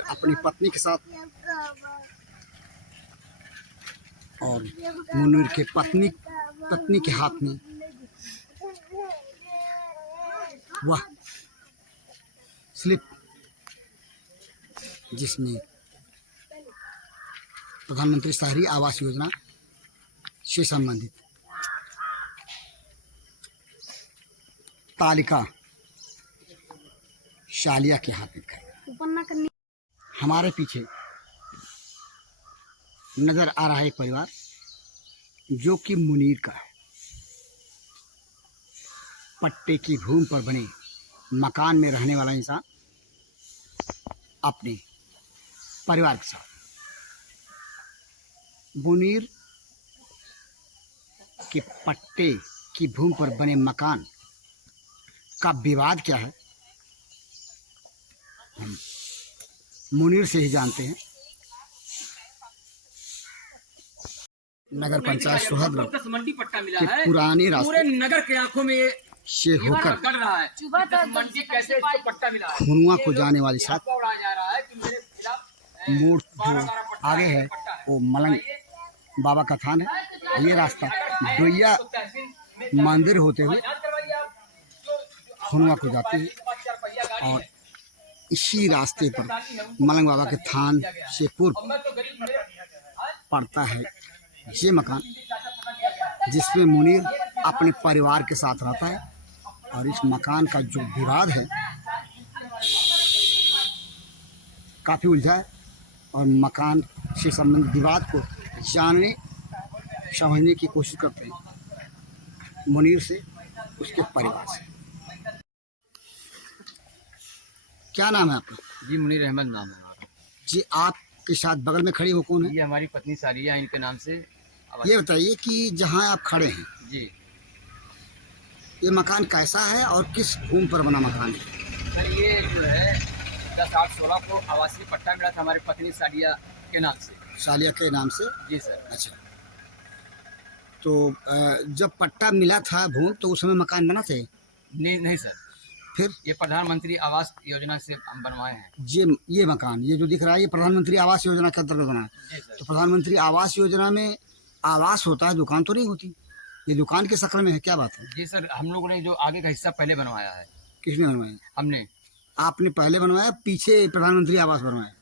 मुनीर अपनी पत्नी के साथ और मुनीर के पत्नी के हाथ में वह स्लिप जिसमें प्रधानमंत्री शहरी आवास योजना से संबंधित तालिका शालिया के हाथ में दिखाई। हमारे पीछे नजर आ रहा है एक परिवार जो कि मुनीर का है। पट्टे की भूमि पर बने मकान में रहने वाला इंसान अपने परिवार के साथ। मुनीर के पट्टे की भूमि पर बने मकान का विवाद क्या है, हम मुनीर से ही जानते हैं। नगर पंचायत सोहदगढ़ के पुराने रास्ते नगर के आंखों में से होकर खुनुआ को जाने वाली सड़क मोड़ जो आगे है वो मलंग बाबा का थान है। ये रास्ता डोइया मंदिर होते हुए खुनुआ को जाती है और इसी रास्ते पर मलंग बाबा के थान से पूर्व पड़ता है ये मकान जिसमें मुनीर अपने परिवार के साथ रहता है। और इस मकान का जो विवाद है काफ़ी उलझा है और मकान से संबंधित विवाद को जानने समझने की कोशिश करते हैं मुनीर से, उसके परिवार से। क्या नाम है आपका? जी मुनीर अहमद नाम है हमारा। जी आपके साथ बगल में खड़ी वो कौन है? ये हमारी पत्नी सालिया, इनके नाम से। ये बताइए कि जहाँ आप खड़े हैं जी, ये मकान कैसा है और किस भूमि पर बना मकान है? सर ये जो है 10/8/16 को आवासीय पट्टा मिला था हमारी पत्नी सालिया के नाम से। सालिया के नाम से? जी सर। अच्छा, तो जब पट्टा मिला था भूमि तो उस समय मकान बना थे? नहीं सर, फिर ये प्रधानमंत्री आवास योजना से हम बनवाए हैं। ये मकान ये जो दिख रहा है ये प्रधानमंत्री आवास योजना के अंतर्गत बना है। तो प्रधानमंत्री आवास योजना में आवास होता है, दुकान तो नहीं होती। ये दुकान के शक्ल में है, क्या बात है? जी सर, हम लोगों ने जो आगे का हिस्सा पहले बनवाया है। किसने बनवाया? हमने। आपने पहले बनवाया, पीछे प्रधानमंत्री आवास बनवाया?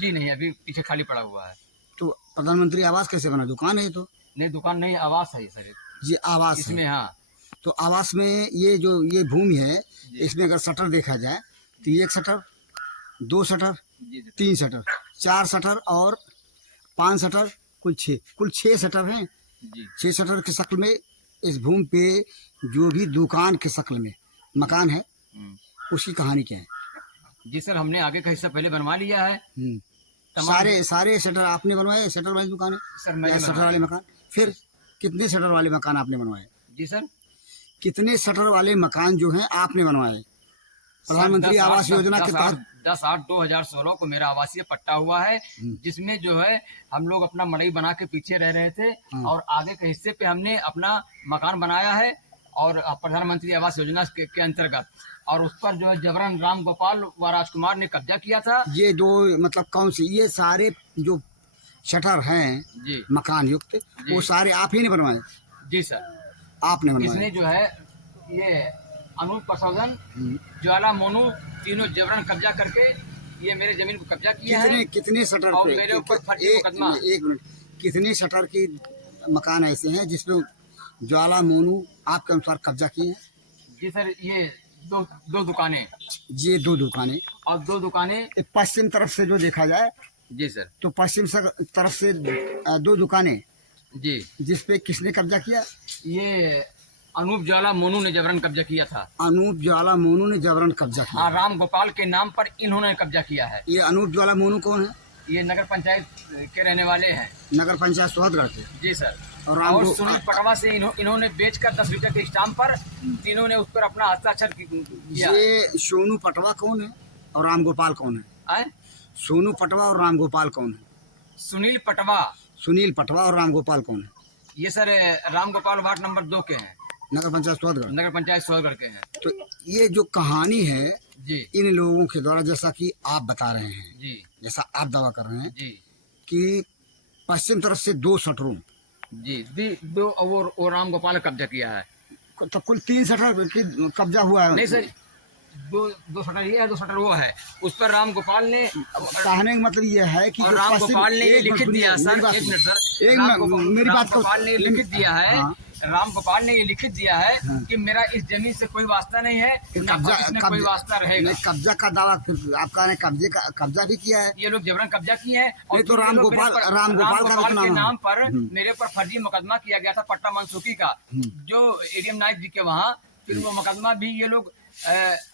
जी नहीं, अभी पीछे खाली पड़ा हुआ है। तो प्रधानमंत्री आवास कैसे बना? दुकान है तो? नहीं दुकान नहीं, आवास है सर। ये आवास इसमें है। हाँ। तो आवास में ये जो ये भूमि है इसमें अगर शटर देखा जाए तो ये 1 शटर, 2 शटर, 3 शटर, 4 शटर और 5 शटर, कुल 6 शटर हैं। 6 शटर की शक्ल में इस भूमि पे जो भी दुकान के शक्ल में मकान है उसकी कहानी क्या है? जी सर, हमने आगे का हिस्सा पहले बनवा लिया है। सारे शटर आपने बनवाए? शटर वाली दुकान है सर, मैंने शटर वाले मकान? फिर कितने शटर वाले मकान आपने बनवाए? जी सर, कितने शटर वाले मकान जो हैं आपने बनवाए प्रधानमंत्री आवास योजना के तहत? 10/8/2016 को मेरा आवासीय पट्टा हुआ है, जिसमें जो है हम लोग अपना मड़ई बना के पीछे रह रहे थे और आगे के हिस्से पे हमने अपना मकान बनाया है और प्रधानमंत्री आवास योजना के अंतर्गत। और उस पर जो है जबरन राम गोपाल व राजकुमार ने कब्जा किया था। ये दो मतलब कौन सी, ये सारे जो शटर हैं जी मकान युक्त वो सारे आप ही ने बनवाए? जी सर, आपने बनवाए? इसने जो है ये अनूप प्रसादन, ज्वाला मोनू, तीनों जबरन कब्जा करके ये मेरे जमीन को कब्जा किया है। कितने शटर और पे? मेरे ऊपर फर्जी मुकदमा। एक मिनट, कितने शटर की मकान ऐसे हैं जिसमें ज्वाला मोनू आपके अनुसार कब्जा किए हैं? जी सर, ये दो दुकानें। ये 2 दुकानें और 2 दुकानें पश्चिम तरफ से जो देखा जाए जी सर, तो पश्चिम तरफ से 2 दुकानें जी, जिसपे किसने कब्जा किया? ये अनूप ज्वाला मोनू ने जबरन कब्जा किया था। अनूप ज्वाला मोनू ने जबरन कब्जा किया? हाँ, राम गोपाल के नाम पर इन्होंने कब्जा किया है। ये अनूप ज्वाला मोनू कौन है? ये नगर पंचायत के रहने वाले हैं। नगर पंचायत सोहदगढ़ के? जी सर। और सुनील पटवा से इन्होंने बेचकर 10 लीटर के स्टाम्प पर तीनों ने उस पर अपना हस्ताक्षर किया। ये सोनू पटवा कौन है और राम गोपाल कौन है? सोनू पटवा और राम गोपाल कौन है? सुनील पटवा और राम गोपाल कौन है? ये sir Ram Gopal ward number 2 के हैं। नगर पंचायत सोहतगढ़। नगर पंचायत सोहतगढ़ के हैं। तो ये जो कहानी है जी इन लोगों के द्वारा, जैसा कि आप बता रहे हैं, जी जैसा आप दावा कर रहे हैं जी कि पश्चिम तरफ से 2 शटरों, जी दो वो राम गोपाल कब्जा किया है। तो कुल 3 शटर की कब्जा हुआ है। नहीं सर, दो शटर ये है, 2 शटर वो है। उस पर राम गोपाल ने कहने का मतलब ये है कि और जो राम पश्चिम- गोपाल ने ये एक लिखित मिनट दिया सुनिए, सर, मेरी बात एक मिनट सर, एक राम मिनट, मेरी राम बात को गोपाल ने ये लिखित दिया है। हाँ। राम गोपाल ने ये लिखित दिया है हाँ। कि मेरा इस जमीन से कोई वास्ता नहीं है, कि ना भविष्य में कोई वास्ता रहेगा। नहीं, कब्जा का दावा आप कह रहे हैं, कब्जा भी किया है। ये लोग जबरन कब्जा किए हैं। नहीं तो फिर ये राम लोग मेरे गोपाल- पर- राम गोपाल का गोपाल नाम के है। नाम पर मेरे ऊपर फर्जी मुकदमा किया गया था पट्टा मनसूखी का, जो एडीएम नायक जी के वहाँ। फिर वो मुकदमा भी ये लोग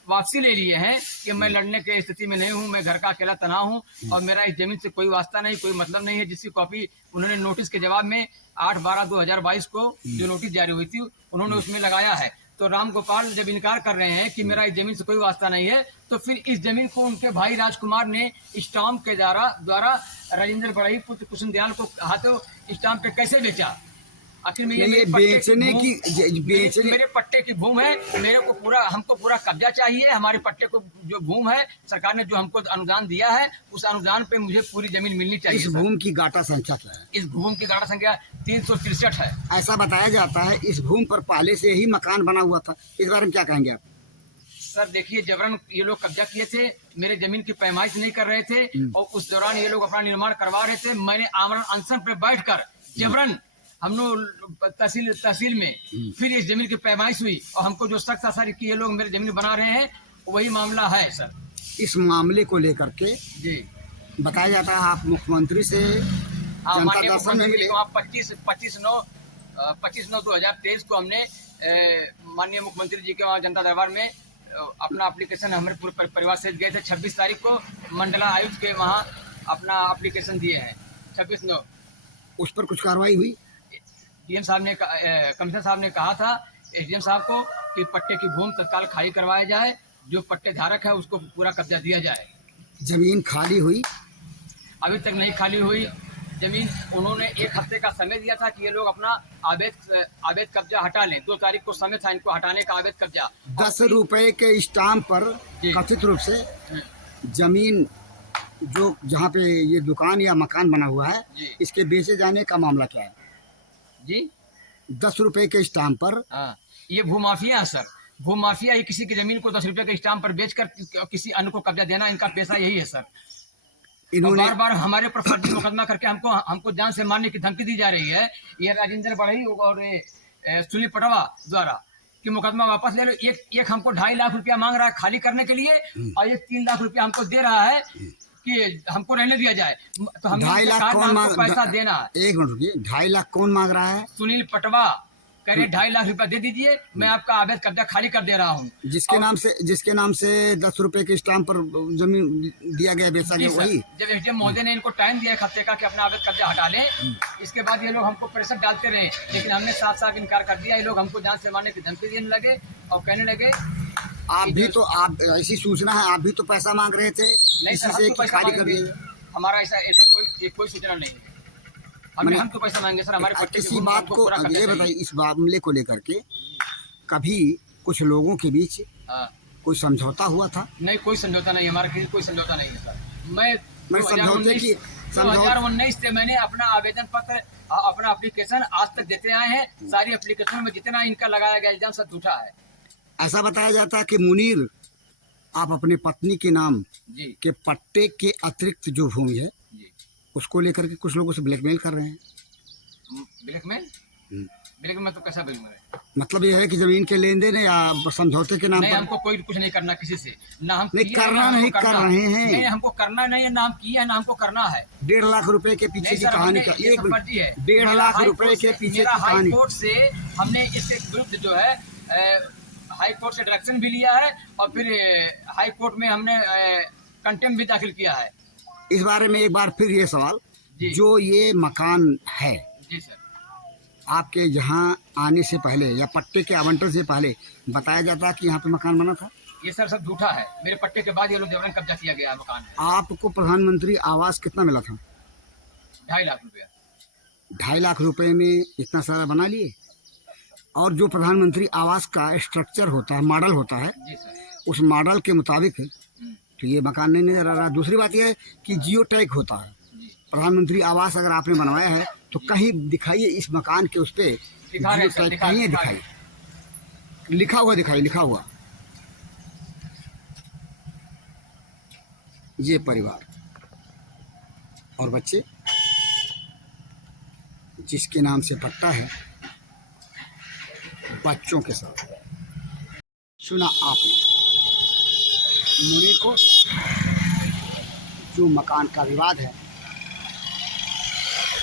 वापसी ले लिए हैं कि मैं लड़ने की स्थिति में नहीं हूँ, मैं घर का अकेला तना हूँ और मेरा इस जमीन से कोई वास्ता नहीं, कोई मतलब नहीं है, जिसकी कॉपी उन्होंने नोटिस के जवाब में 8/12/2022 को जो नोटिस जारी हुई थी उन्होंने उसमें लगाया है। तो राम गोपाल जब इनकार कर रहे हैं कि मेरा इस जमीन से कोई वास्ता नहीं है, तो फिर इस जमीन को उनके भाई राजकुमार ने स्टाम्प के द्वारा राजेंद्र बड़ई पुत्र कुसुम दयाल को हाथों स्टाम्प पे कैसे बेचा? आखिर में ये ये बेचने की बेचने मेरे पट्टे की भूमि है, मेरे को पूरा हमको पूरा कब्जा चाहिए। हमारे पट्टे को जो भूमि है, सरकार ने जो हमको अनुदान दिया है, उस अनुदान पे मुझे पूरी जमीन मिलनी चाहिए। इस भूमि की गाटा संख्या क्या है? इस भूमि की गाढ़ा संख्या 363 है। ऐसा बताया जाता है इस भूमि पर पहले से ही मकान बना हुआ था। इस बारे में क्या कहेंगे आप? सर देखिए, जबरन ये लोग कब्जा किए थे, मेरे जमीन की पैमाइश नहीं कर रहे थे और उस दौरान ये लोग अपना निर्माण करवा रहे थे। मैंने आमरण अनशन पे बैठकर जबरन हम लोग तहसील में फिर इस जमीन की पैमाइश हुई और हमको जो सख्त असर की ये लोग मेरे जमीन बना रहे हैं, वही मामला है सर। इस मामले को लेकर के जी बताया जाता है आप मुख्यमंत्री से हाँ, जनता माननीय दर्शन में मुख्यमंत्री मिले। को आप 25/9/2023 को हमने माननीय मुख्यमंत्री जी के वहाँ जनता दरबार में अपना एप्लीकेशन हमारे पूरे परिवार से गए थे। 26 तारीख को मंडला आयुक्त के वहाँ अपना एप्लीकेशन दिए हैं। 26/9 उस पर कुछ कार्रवाई हुई? डीएम साहब ने कमिश्नर साहब ने कहा था एसडीएम साहब को कि पट्टे की भूमि तत्काल खाली करवाया जाए, जो पट्टे धारक है उसको पूरा कब्जा दिया जाए। जमीन खाली हुई? अभी तक नहीं खाली हुई जमीन। उन्होंने 1 हफ्ते का समय दिया था कि ये लोग अपना अवैध कब्जा हटा लें। 2 तारीख को समय था इनको हटाने का अवैध कब्जा। 10 रुपए के स्टाम्प पर कथित रूप से जमीन जो जहाँ पे ये दुकान या मकान बना हुआ है, इसके बेचे जाने का मामला क्या है जी? 10 रुपए के स्टाम्प पर। हाँ, ये भूमाफिया है सर। भूमाफिया, ये किसी की जमीन को 10 रुपए के स्टाम्प पर बेचकर किसी अन्य को कब्जा देना, इनका पैसा यही है सर। इन्होंने बार बार हमारे पर फर्जी मुकदमा करके हमको जान से मारने की धमकी दी जा रही है। ये राजेंद्र बड़ई और सुनील पटवा द्वारा कि मुकदमा वापस ले लो। एक हमको 2.5 लाख रुपया मांग रहा है खाली करने के लिए और एक 3 लाख रुपया हमको दे रहा है कि हमको रहने दिया जाए। तो हमने 2.5 लाख कौन मांग? पैसा देना है। 1 मिनट रुकिए, 2.5 लाख कौन मांग रहा है? सुनील पटवा कह रहे 2.5 लाख रुपया दे दीजिए, मैं आपका अवैध कब्जा खाली कर दे रहा हूँ। जिसके नाम से 10 रुपए के स्टाम्प पर जमीन दिया गया, बेचा गया, वही। जब एसडीएम महोदय ने इनको टाइम दिया 1 हफ्ते का कि अपना अवैध कब्जा हटा लें, इसके बाद ये लोग हमको प्रेशर डालते रहे, लेकिन हमने साफ साफ इनकार कर दिया। ये लोग हमको जान से मारने की धमकी देने लगे और कहने लगे आप ऐसी सूचना है, आप भी तो पैसा मांग रहे थे नहीं सर, किसी से हम तो कि पैसा खाली कर मांगेंगे। दिए। हमारा ऐसा कोई सूचना नहीं है। हम तो पैसा मांगेंगे सर, हमारे पट्टे की किसी भूमि बात हमको को पूरा करना ये चाहिए। बताइए, इस मामले को लेकर के कभी कुछ लोगों के बीच हाँ, कोई समझौता हुआ था? नहीं कोई समझौता नहीं, हमारे किसी कोई समझौता नहीं है सर। मैं समझौते की 2019 से मैंने अपना आवेदन पत्र अपना एप्लीकेशन आज तक देते आए हैं। सारी एप्लीकेशन में जितना इनका लगाया गया इल्जाम सब झूठा है। ऐसा बताया जाता है कि मुनीर, आप अपनी पत्नी के नाम जी के पट्टे के अतिरिक्त जो भूमि है जी। उसको लेकर के कुछ लोगों से ब्लैकमेल कर रहे हैं। ब्लैकमेल तो कैसा ब्लैकमेल है? मतलब यह है कि जमीन के लेन देन या समझौते के नाम नहीं, पर? हमको कोई कुछ नहीं करना किसी से, ना हम नहीं करना, नहीं कर रहे हैं। नहीं, हमको करना नहीं है, ना हम किए हैं, ना हमको करना है। 1.5 लाख रुपए के पीछे की कहानी का ये सब फर्जी है। 1.5 लाख रुपए के पीछे की हाई कहानी। कोर्ट से हमने इसके विरुद्ध जो है हाई कोर्ट से डायरेक्शन भी लिया है और फिर हाई कोर्ट में हमने कंटेम्प्ट भी दाखिल किया है। इस बारे में एक बार फिर ये सवाल, जी। जो ये मकान है जी सर, आपके यहाँ आने से पहले या पट्टे के आवंटन से पहले बताया जाता कि यहाँ पे मकान बना था? ये सर सब झूठा है। मेरे पट्टे के बाद ये लोग जबरन कब्जा किया गया मकान है। आपको प्रधानमंत्री आवास कितना मिला था? 2.5 लाख रुपया। 2.5 लाख रुपए में इतना सारा बना लिए? और जो प्रधानमंत्री आवास का स्ट्रक्चर होता है, मॉडल होता है, जी सर। उस मॉडल के मुताबिक तो ये मकान नहीं नजर आ रहा। दूसरी बात यह है कि जियो टैग होता है। प्रधानमंत्री आवास अगर आपने बनवाया है तो कहीं दिखाइए इस मकान के उस पे दिखा रहे जियो हैं सर, टैग दिखा कहीं दिखा दिखाइए, लिखा हुआ दिखाइए, लिखा हुआ। ये परिवार और बच्चे जिसके नाम से पट्टा है, बच्चों के साथ सुना आपने मुनि को जो मकान का विवाद है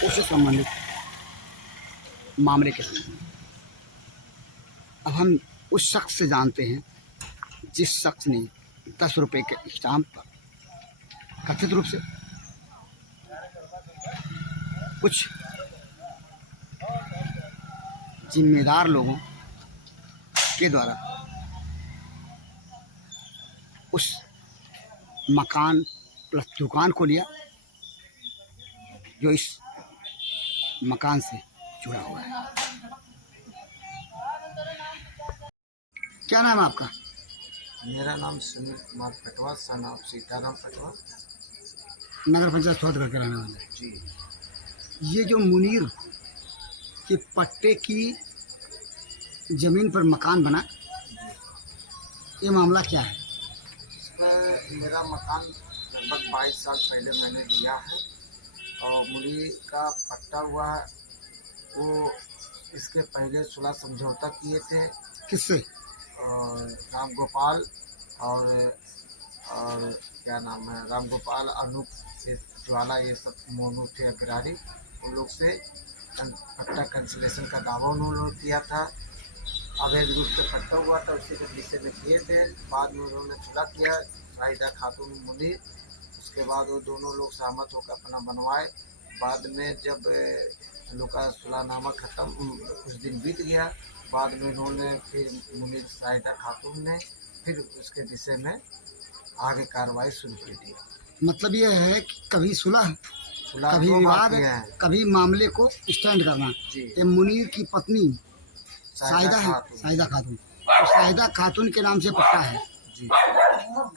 उससे संबंधित मामले के संबंध। अब हम उस शख्स से जानते हैं जिस शख्स ने 10 रुपए के स्टाम्प पर कथित रूप से कुछ जिम्मेदार लोगों के द्वारा उस मकान प्लस दुकान को लिया जो इस मकान से जुड़ा हुआ है। क्या नाम है आपका? मेरा नाम सुनील कुमार पटवा, सन ऑफ सीताराम पटवा। नगर पंचायत सोहतगढ़ के रहने वाले। जी, ये जो मुनीर के पट्टे की जमीन पर मकान बना, ये मामला क्या है? इसमें मेरा मकान लगभग 22 साल पहले मैंने लिया है और मुझे का पट्टा हुआ है। वो इसके पहले सुलह समझौता किए थे किससे? और राम गोपाल और क्या नाम है, राम गोपाल, अनूप, ज्वाला, ये सब मोनू थे अग्रहारी, उन लोग से पट्टा कैंसिलेशन का दावा उन्होंने किया था। अवैध रूप से पट्टा हुआ था, उसी के विषय में किए थे। बाद में उन्होंने सुलह किया, शाहिदा खातून मुनीर। उसके बाद वो दोनों लोग सहमत होकर अपना बनवाए। बाद में जब लोग का सुलहनामा ख़त्म, कुछ दिन बीत गया, बाद में उन्होंने फिर मुनीर शाहिदा खातून ने फिर उसके विषय में आगे कार्रवाई शुरू कर दी। मतलब ये है कि कभी सुलह, सुलह कभी दो विवाद, बात ये है। कभी मामले को स्टैंड करना। जी, ये मुनीर की पत्नी शाहिदा है, शाहिदा खातून, तो शाहिदा खातून के नाम से पट्टा है जी,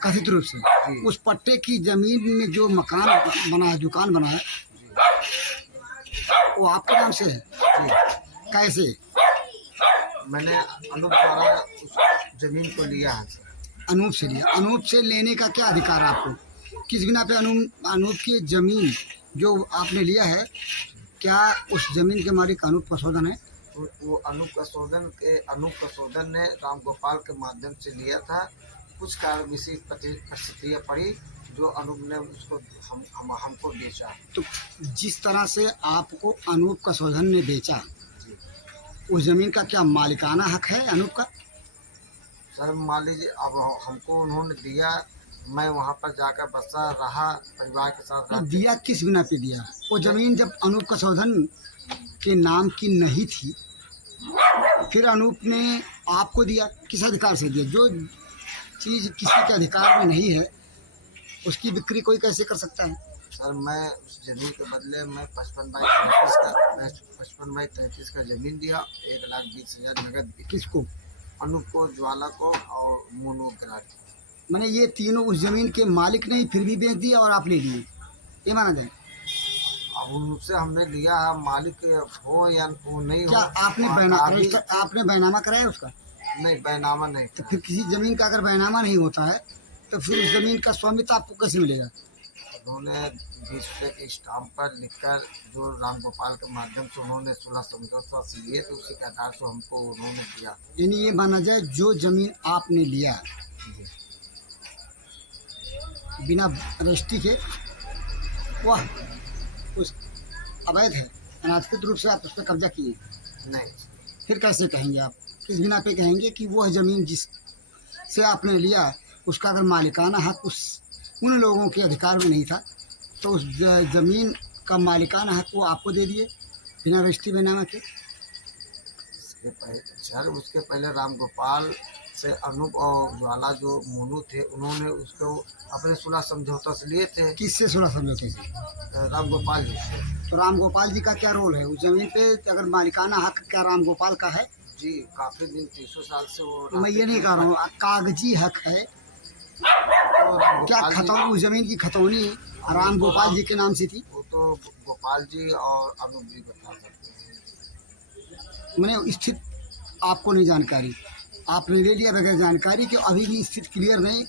कथित रूप से। जी। उस पट्टे की जमीन में जो मकान बना है, दुकान बना है, वो आपके नाम से है। जी। कैसे? मैंने अनूप द्वारा उस जमीन को लिया है। अनूप से लिया। अनूप से लेने का क्या अधिकार है आपको? किस बिना पे अनूप की जमीन जो आपने लिया है, क्या उस जमीन के मालिक अनूप कसौदन है? वो अनूप कसौदन ने राम गोपाल के माध्यम से लिया था। कुछ कारण विशेष परिस्थितियाँ पड़ी जो अनूप ने उसको हमको बेचा। तो जिस तरह से आपको अनूप कसौदन ने बेचा, जी, उस जमीन का क्या मालिकाना हक है अनूप का? सर मान लीजिए, अब हमको उन्होंने दिया, मैं वहाँ पर जाकर बसा रहा, परिवार के साथ तो रहा। दिया किस बिना पे दिया? वो जमीन जब अनूप कसौदन के नाम की नहीं थी, फिर अनूप ने आपको दिया, किस अधिकार से दिया? जो चीज़ किसी के अधिकार में नहीं है उसकी बिक्री कोई कैसे कर सकता है? सर मैं उस जमीन के बदले में 55 बाई 33 का जमीन दिया। 1,20,000 नगद दी। किसको? अनूप को, ज्वाला को और मोनू ग्रारी। मैंने ये तीनों उस जमीन के मालिक नहीं, फिर भी बेच दिया और आप ले लिए, ये माना जाए? अब उनसे हमने लिया है, मालिक हो या वो नहीं क्या हो। आपने बैनामा कराया उसका? नहीं, बैनामा नहीं तो था। फिर किसी जमीन का अगर बैनामा नहीं होता है तो फिर उस जमीन का स्वामित्व आपको कैसे मिलेगा? उन्होंने 20 रुपये के स्टाम्प पर लिखकर, जो राम गोपाल के माध्यम से उन्होंने सुलह समझौता से लिए, तो उसी के आधार से हमको उन्होंने दिया। यानी ये माना जाए जो जमीन आपने लिया जी, बिना रजिस्ट्री के, वह उस अवैध है, अनाधिकृत रूप से आप उस पर कब्जा किए, नहीं। फिर कैसे कहेंगे आप? किस बिना पे कहेंगे कि वह ज़मीन जिस से आपने लिया उसका अगर मालिकाना हक उन लोगों के अधिकार में नहीं था, तो उस ज़मीन का मालिकाना हक वो आपको दे दिए बिना रजिस्ट्री बैनामा के? उसके पहले राम गोपाल से अनूप और ज्वाला जो मोनू थे, उन्होंने उसको अपने सुलह समझौता से लिए थे। किससे सुलह समझौते से? राम गोपाल जी से। तो राम गोपाल जी का क्या रोल है उस जमीन पे? अगर मालिकाना हक क्या राम गोपाल का है? जी काफी दिन 300 साल से वो मैं ये नहीं कह रहा हूँ, कागजी हक है तो राम क्या? गोपाल जी- खतौनी, उस जमीन की खतौनी राम गोपाल जी के नाम से थी। वो तो गोपाल जी और अनूप जी बता सकते हैं। मैंने स्थित आपको नहीं जानकारी, आपने ले लिया बगैर जानकारी कि अभी भी स्थिति क्लियर नहीं।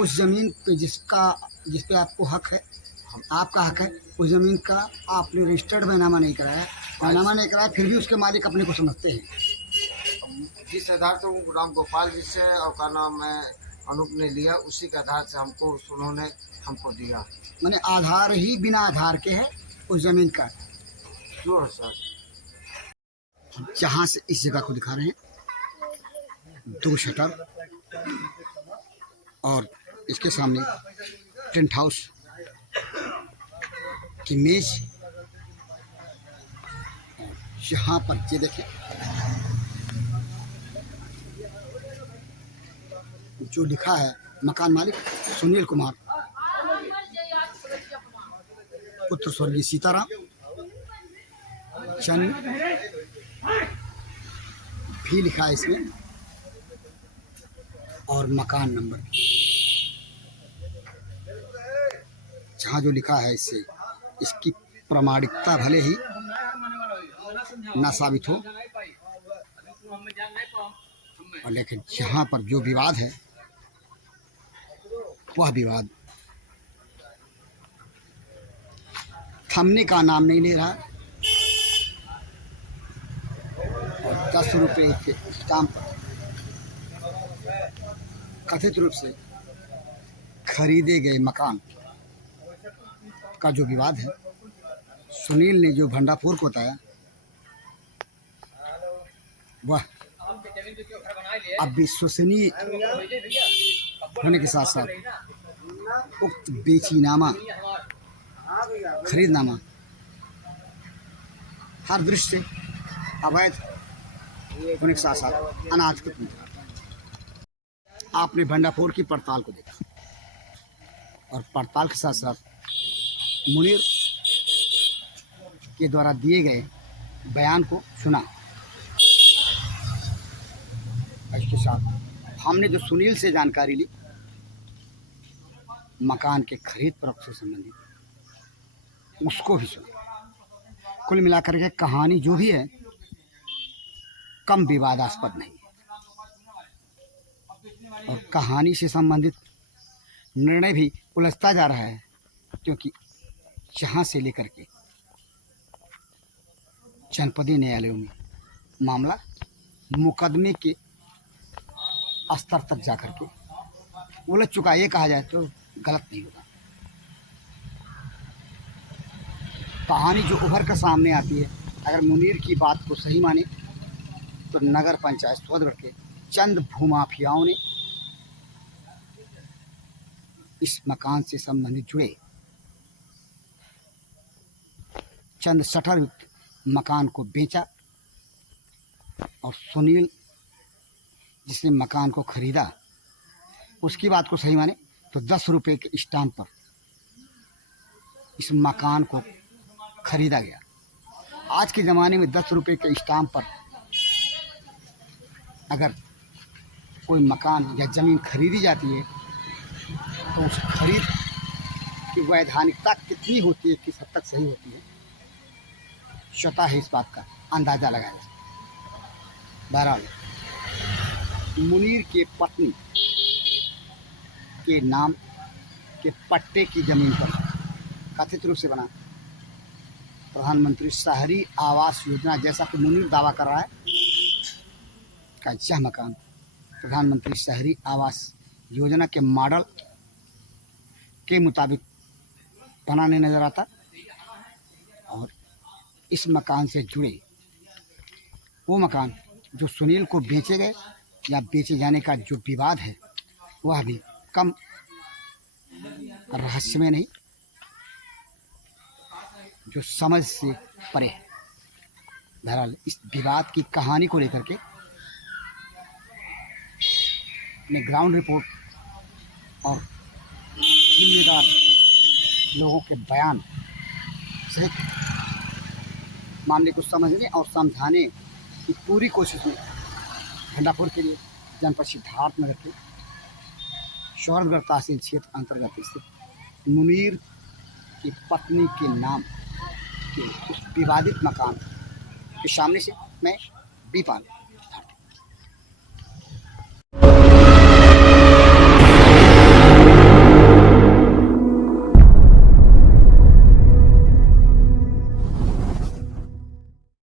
उस जमीन पे जिस पे आपको हक है, आपका हक है, उस जमीन का आपने रजिस्टर्ड बैनामा नहीं कराया, बैनामा नहीं कराया, फिर भी उसके मालिक अपने को समझते हैं। जिस आधार से वो राम गोपाल जी से और का नाम है अनूप ने लिया, उसी के आधार से हमको उन्होंने हमको दिया। मैंने आधार ही बिना आधार के है उस जमीन का। जो है सर, जहाँ से इस जगह को दिखा रहे हैं, 2 शटर और इसके सामने टेंट हाउस की मेज। यहाँ पर ये देखें, जो लिखा है मकान मालिक सुनील कुमार, पुत्र स्वर्गीय सीताराम, जन्म भी लिखा है इसमें, और मकान नंबर जहाँ जो लिखा है, इससे इसकी प्रामाणिकता भले ही ना साबित हो, और लेकिन यहाँ पर जो विवाद है वह विवाद थमने का नाम नहीं ले रहा। और 10 रुपये के स्टाम्प पर कथित रूप से खरीदे गए मकान का जो विवाद है, सुनील ने जो भंडाफोर को बताया, वह अब विश्वसनीय होने के साथ साथ उक्त बेचीनामा, खरीदनामा हर दृष्टि से अवैध होने के साथ साथ अनाधिकृत नजर आता है। आपने भंडाफोर की पड़ताल को देखा और पड़ताल के साथ साथ मुनीर के द्वारा दिए गए बयान को सुना। इसके साथ हमने जो सुनील से जानकारी ली मकान के खरीद फरोख्त से संबंधित, उसको भी सुना। कुल मिलाकर के कहानी जो भी है कम विवादास्पद नहीं है, और कहानी से संबंधित निर्णय भी उलझता जा रहा है, क्योंकि जहाँ से लेकर के जनपदीय न्यायालयों में मामला मुकदमे के स्तर तक जाकर के उलझ चुका, ये कहा जाए तो गलत नहीं होगा। कहानी जो उभर कर सामने आती है, अगर मुनीर की बात को सही माने तो नगर पंचायत सोदगढ़ के चंद भूमाफियाओं ने इस मकान से संबंधित जुड़े चंद शटर युक्त मकान को बेचा, और सुनील जिसने मकान को खरीदा उसकी बात को सही माने तो 10 रुपये के स्टाम्प पर इस मकान को खरीदा गया। आज के ज़माने में 10 रुपये के स्टाम्प पर अगर कोई मकान या ज़मीन खरीदी जाती है तो उस खरीद की वैधानिकता कितनी होती है, किस हद तक सही होती है, स्वतः है इस बात का अंदाज़ा लगाया जा सकता। बहरहाल मुनीर के पत्नी के नाम के पट्टे की ज़मीन पर कथित रूप से बना प्रधानमंत्री शहरी आवास योजना, जैसा कि मुनीर दावा कर रहा है, का यह मकान प्रधानमंत्री शहरी आवास योजना के मॉडल के मुताबिक बनाने नजर आता। और इस मकान से जुड़े वो मकान जो सुनील को बेचे गए या बेचे जाने का जो विवाद है, वह भी कम रहस्यमय नहीं, जो समझ से परे है। बहरहाल इस विवाद की कहानी को लेकर के अपने ग्राउंड रिपोर्ट और जिम्मेदार लोगों के बयान सहित मामले को समझने और समझाने की पूरी कोशिश में भंडारपुर के लिए जनपद सिद्धार्थ नगर के शौहरगढ़ तहसील क्षेत्र अंतर्गत स्थित मुनीर की पत्नी के नाम के उस विवादित मकान के सामने से मैं बीपाल